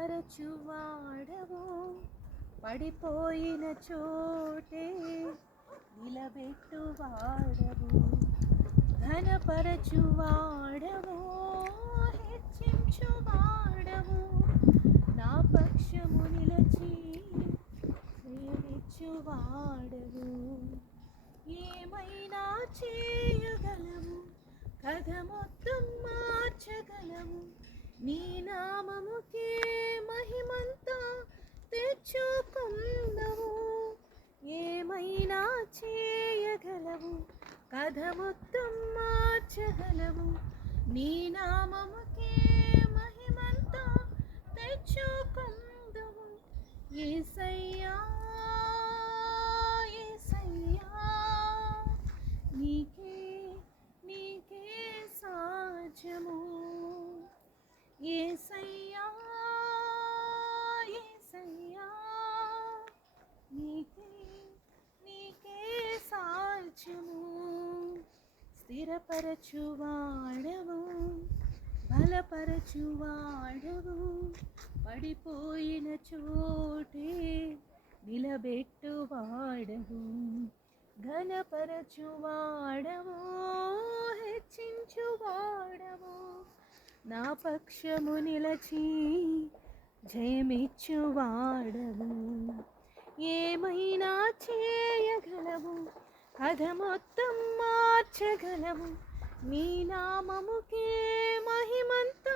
బలపరచువాడవు, పడిపోయిన చోటే నిలబెట్టువాడవు, ఘనపరచువాడవు, హెచ్చించువాడవు, నా పక్షము నిలచి ప్రేమించువాడవు. ఏమైనా చేయగలవు, కథ మొత్తం మార్చగలవు, నీ నామముకే మహిమంతా తెచ్చుకుందవు. ఏమైనా చేయగలవు, కథ మొత్తం మార్చగలవు, నీ నామముకే మహిమంతా తెచ్చుకుందవు. యేసయ్యా యేసయ్యా, నీకే నీకే సాధ్యము. యేసయ్యా యేసయ్యా, నీకే నీకే సాధ్యము. స్థిరపరచువాడవు, బలపరచువాడవు, పడిపోయిన చోటే నిలబెట్టువాడవు, ఘనపరచువాడవు, హెచ్చించువాడవు, నా పక్షము నిలచి జయమిచ్చువాడవు. ఏమైనా చేయగలవు, కథ మొత్తం మార్చగలవు, నీ నామముకే మహిమంతా